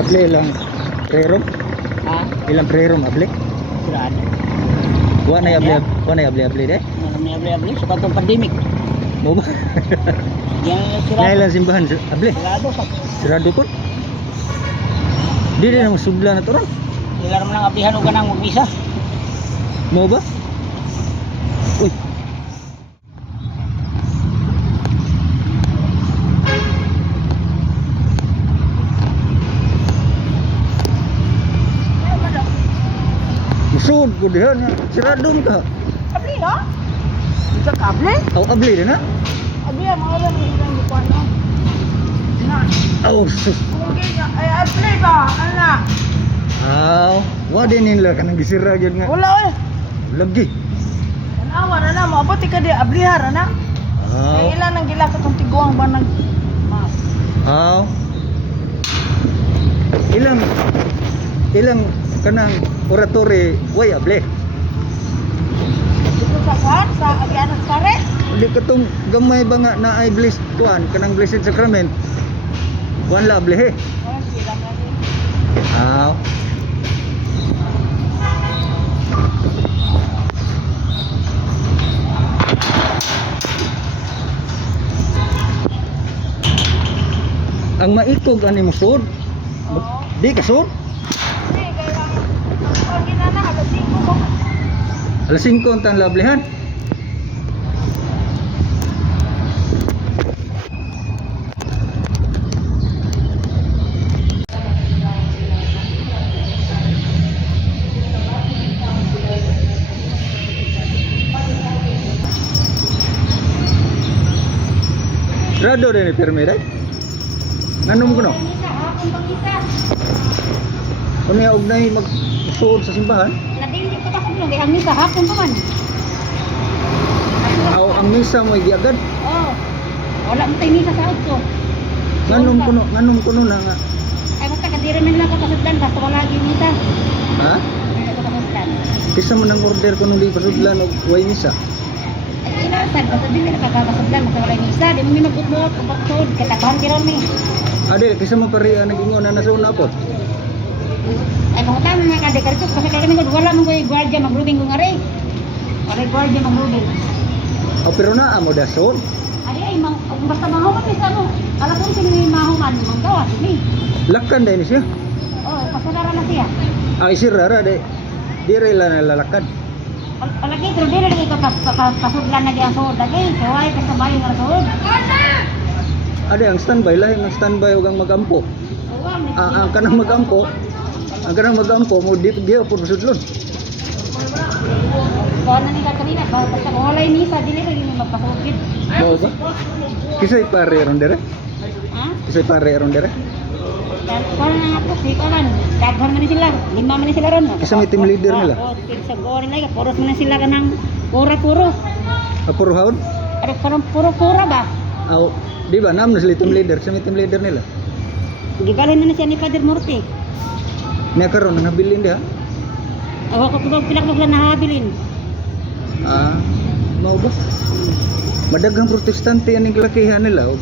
Able lang prayer room. Ha? Ilang prayer room able? Sirado. Wa na able de. Ano na abli-abli sa katong pandemic. Mo ba? Yan Na sirado. ilang simbahan able. Sirado sa. Sirado po. Di na masudla na to ron. Ilar man lang ablihan o ganang magbisa. Mo ba? Uy. Musud ko diha na. Siradon ka. Abli no? Isa ka abli? Aw abli din na. Abli ang mga lang yung bukuan no. Na. Aw sus. Ay abli ba? Ana. Aw, wa din nila kanang gisira gyud nga. Wala eh. Lagi. Tanawa na na mo abot ka di ablihar ana. Aw. Ay ilan ang gila katong tiguang ba nag mas. Aw. Ilang kanang oratory way able. Dito sa kan sa Agianas Pare. Di katong gamay ba nga na ay blessed tuan kanang blessed sacrament. Wan la able he. Wala sila nga ni. Aw. Ang maikog ani mo sud. Oo. Di ka sud. Hindi kaya ang ginana alas 5 mo. Alas 5 ang tan lablihan. Rado din ni pirmi day. Nanom ko no. Kung niya ugnay magsuod sa simbahan, Nadili ko ta ko di ang misa hapon pa man. aw ang misa mo giagad. Oh. Wala mo tay misa sa utso. Nganom kuno na nga. Ay basta kadiri man lang ko pasudlan basta wala gyud misa. Ha? Ay ko pasudlan. Kisa mo nang order kuno di pasudlan og way misa. Ay inasan basta dili na kakapasudlan basta wala misa, di mo minugod-mugod ko pagsud kataban kiron ni. Ade kisa mo pari nagingon na nasuna pod. Ay mga tama nga kada karto kasi kaya kami wala mo koy guardia magrubing ko ngari. Wala guardia magrubing. Aw pero naa mo dason. Adi ay basta mahuman misa mo. Alam ko sino mahuman manggawa ni. Lakan dai ni siya. Oh, pasudara na siya. Ay sirara de. Dire la nalalakad. Palagi pero dili lagi ko pasudlan na gyang suod lagi. Kaya ay kasabayo nga suod. Ade ang standby lahi ng standby ug ang magampo. Ang kanang magampo. Ang kanang magampo mo di gyud pud sudlon. Kuha na nila kanina, basta kung walay misa, dili lagi mo magpasugid. Mo ba? Kisay pare ron dire? Ha? Kisay pare ron dire? Kuha na nga po, si Karan, daghan man sila, 5 man sila ron. Isa may team leader nila? Oo, sa goal nila, puros man sila ka ng pura-puro. Puro haon? Ano parang puro-pura ba? Aw, di ba nam na sila team leader? Sa may team leader nila. Gibalhin na siya ni Father Morty. Niya karon nabilin dia. Ako ko pinakmagla na habilin. Ah, mao ba? Madaghang protestante aning kalakihan nila.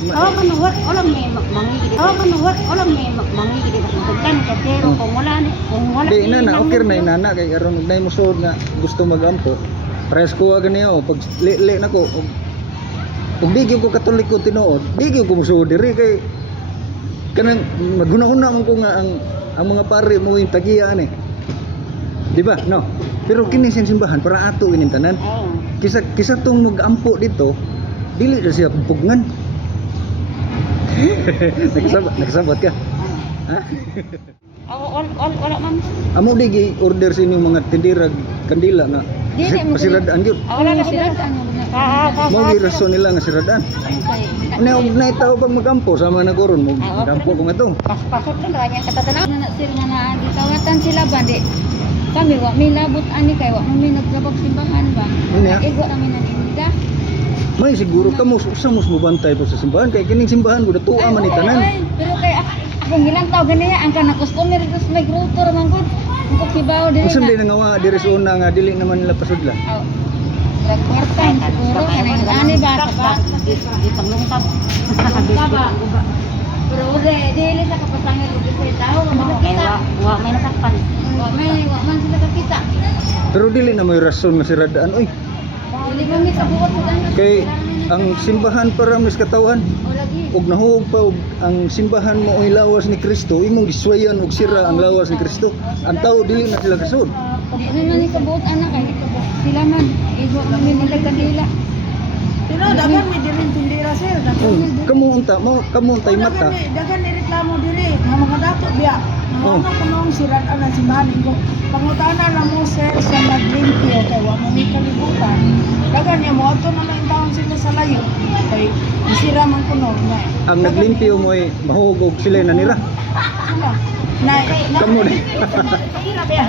Manuwat, alam ni mangigid. Manuwat, alam ni mangigid sa pagkan pero kung wala Di na okay na inana kay aron nay mo suod nga gusto magampo. Pares ko ganiya pag li nako. Pag di ko katolik ko tinuod, di ko musuod diri kay kanang maghuna-huna man ko nga ang mga pare mo yung tagiya ani. Di ba? No. Pero kini simbahan para ato ining tanan. Oo. Kisa tong mag-ampo dito, dili na siya pugngan. Nakasabot ka? Ha? Wala man. Amo di gi order sa inyong mga tindirag kandila nga pasiradaan gyud. Wala na sila. Mo gi rason nila nga siradaan. Na itaw pag magampo sama na goron mo magampo ko nga to. Pasok lang kanya katatanaw na sir nga na gitawatan sila ba di. Kami wa mi labot ani kay wa mi naglabag simbahan ba. Igwa kami na nila. May siguro kamo usa mo bantay po sa simbahan kay kining simbahan gud tuwa man ni tanan. Pero kay akong ilang taw ganiya ang kana customer dos may grupo man gud. Kung kibaw diri. Unsa di nangawa diri sa una nga dili naman nila pasudlan. Nagkwartan siguro kanang ani ba sa ba. Ipaglungkab. Ba. Pero dili sa kapasangil ko kasi tao nga makakita. Wa may nasakpan. Wa man sila kakita. Pero dili na may rason nga siradaan oy. Dili man ni kabuot sa danos. Kay ang simbahan para mis katawan O lagi. ug nahuog pa og ang simbahan mo oy lawas ni Kristo imong giswayan og sira ang lawas ni Kristo. Ang tao dili na sila kasud. Dili man ni kabuot anak kay sila man igo kami nila kandila. Pero dagan may diri tindira sir. Kamu untay mata. Dagan ni reklamo diri nga mga dato biya. Oh. Ano kunong sirad-an na simbahan ko. Pangutana na mo sir sa naglimpyo kay wa mo ni kalibutan. Dagan niya mo ato na lang taon sila sa layo. Kay isira man kuno nga. Ang naglimpyo mo ay mahuog og sila nanira. Sila. Na Kamu ni. Sila biya.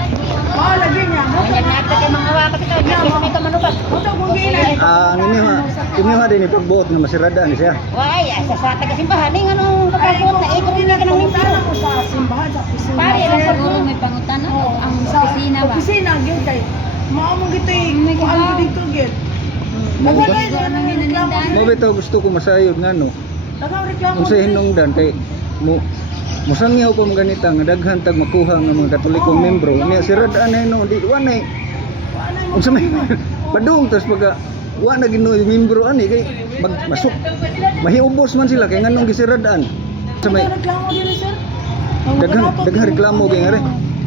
Mao lagi niya. Kaya nata kay mga wakat ito, kami ka manubat. Oto kung gina. Ang inyo ha din ipagbuot nga masiradaan siya. Why, sa taga-simbahan ning anong kapagod na ikaw Hindi hindi ka nang pangutana mo sa simbahan sa opisina. Pare sir. lang siguro may pangutana Oo, ang sa opisina ba. Opisina gyud kay mao mo gito May kuan kibaw. dito gyud. Mo Dagan ba- ay nang reklamo. Mo bitaw gusto ko masayod nga no. Dagan reklamo. Kung sa hinungdan kay mo musangyaw pa mo ganita nga daghan tag makuha nga mga katolikong membro niya siradaan ay no di wa nay unsa may padung tas pagka wa na ginoy membro ani kay masuk mahiubos man sila kay nganong gisiradaan sa may reklamo diri sir. Daghang reklamo kay ngare.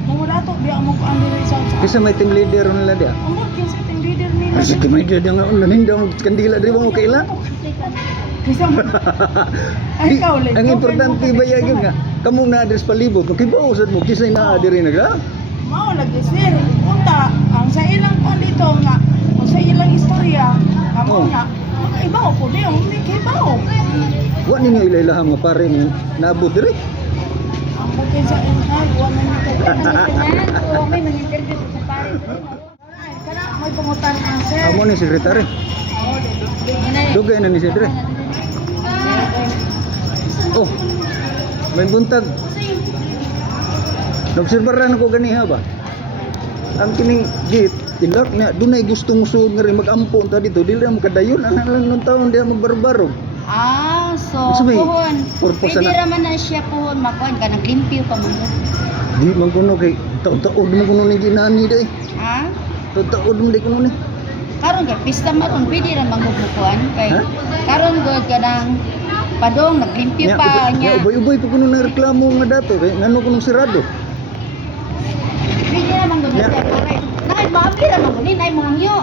Mga dato biya mo ko diri sa. Kisa may team leader nila dia. Amo kinsa ting leader nila. Kasi team leader dia nga nanindang kandila di ba mo kaila? Kinsa mo? Ay ikaw le. Ang importante ba yun nga kamo na address palibot makibaw sad mo kisay naa diri nagla. Mao lagi sir. Unta ang sa ilang kon dito nga o sa ilang istorya amo Oh. nga ibaw ko di umi kay baw. Wa ninyo ilailahang nga pare nga naabot diri. Ang bukid sa ay wa man nito. Oo, may mag-interview sa pare. Kana may pangutan ang sir. Amo ni sekretary. Dugay na ni siya dire. Oh. May buntag. Nobserbaran ko ganiha ba? Ang kining gate tilak na dunay gustong musud nga rin mag-ampon ta dito dili mo kadayon ana lang nung taon dia magbarbarog. Ah, so Sabi, puhon. purpose Pwede na- raman na siya puhon makuan ka naglimpyo pa mo. Di man kuno kay taon-taon mo kuno ni ginani day. Ha? Taon-taon mo di kuno ni. Karon ka pista maron pwede ra magbubukuan kay Ha? karon gud ka nang padong naglimpyo pa niya. Ubay-ubay pa kuno na reklamo nga dato kay ngano kuno sirado. Pwede ra man gud Ya. siya pare. Nakay maabli ra man gud ni nay mo hangyo.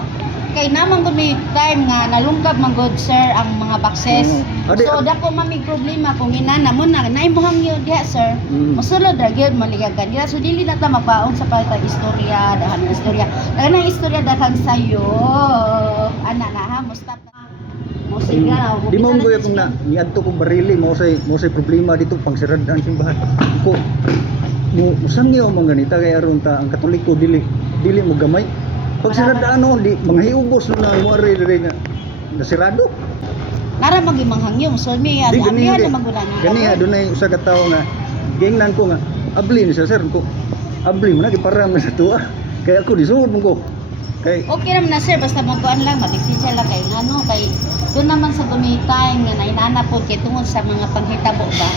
Kay naman gud may time nga nalungkab man gud sir ang mga boxes. Oo. Adi- So dako mamig problema kung inana mo na nay mo hangyo diha sir. Mm. Mosulod ra gyud maligagan nila so dili na ta mapaon sa palta istorya dahan istorya. Dahan ang istorya dahan sayo. Ana na ha mo stop na. Mo siga. Di mo mo kung na niadto ko barili mo say problema dito pang siradaan simbahan. Ko mo sangyaw mo ganita kay aron ta ang katoliko dili mo gamay. Pag siradaan no di mga hiubos na mo ari diri nga nasirado. Nara magimang hangyo so mi Di abi gani na magulan. gani adunay usa ka tawo nga gingnan ko nga abli ni siya sir ko. Abli mo na giparam na sa tuwa. Kay ako disuod mo ko. Kay Okay naman na sir, basta magkuhan lang, mag-exensya lang kay ano, kay doon naman sa gumitay nga nainana po kay tungod sa mga panghitabo ba.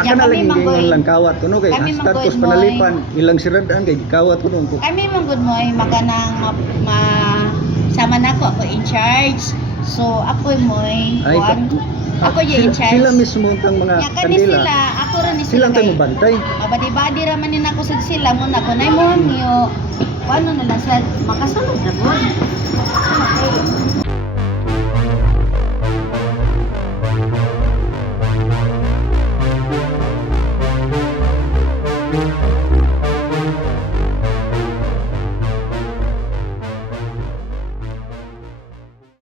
aka na lang gingan lang kawat kuno kay kami status manggoy mo, panalipan ilang siradaan kay kawat kuno ko. Kami man gud mo ay maganang sama na ako in charge. So ako mo ay Ay, ako yung in charge. Sila mismo tang mga Ya kani kandila. sila, ako ra ni Sila sila ang tayo bantay. mabadi-badi ra man ni nako sa sila mo na ko nay mo hangyo. Paano na lang sa makasulod na po.